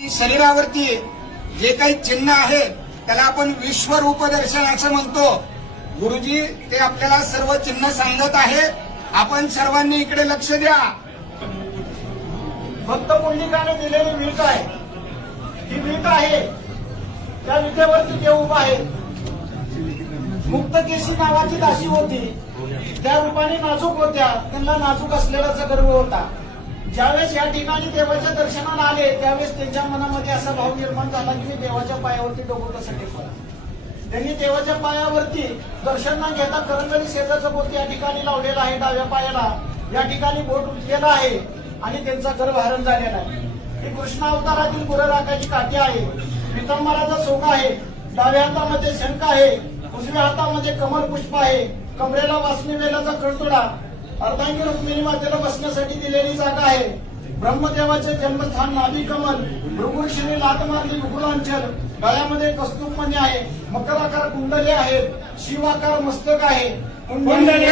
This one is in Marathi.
शरीरावरती जे काही चिन्ह आहे त्याला आपण विश्वरूप दर्शन असं म्हणतो. गुरुजी ते आपल्याला सर्व चिन्ह सांगत आहे. आपण सर्वांनी इकडे लक्ष द्या. भक्त पुंडलिकाने दिलेली वीट आहे, ही वीट आहे त्या विटेवरती देव उभा आहे. मुक्तकेशी नावाची दासी होती, त्या रूपाने नाजूक होत्या, त्यांना नाजूक असलेलाचा गर्व होता. ज्यावेळेस या ठिकाणी देवाच्या दर्शनाला आले त्यावेळेस त्यांच्या मनामध्ये असा भाव निर्माण झाला की मी देवाच्या पायावरती डोकं कसं टेकवा. त्यांनी देवाच्या पायावरती दर्शन न घेता करंगळी शेजारचं बोट या ठिकाणी लावलेलं आहे. डाव्या पायाला या ठिकाणी बोट उठलेलं आहे आणि त्यांचा गर्भधारण झालेला आहे. ही कृष्ण अवतारातील गुरु राखाची काठी आहे, पितांबराचा सोगा आहे, डाव्या हातामध्ये शंख आहे, उजव्या हातामध्ये कमल पुष्प आहे, कमरेला वासनी वेलाचा कळतोडा, अर्धांगी रुक्मिणी मातेला बसण्यासाठी दिलेली जागा आहे. ब्रह्मदेवाचे जन्मस्थान नाभी कमल, भृगुर्षिणी लात मारली विपुलांचल, गळ्यामध्ये कस्तूप मणी आहे, मकराकार कुंडले आहेत, शिवाकार मस्तक आहे. कुंडली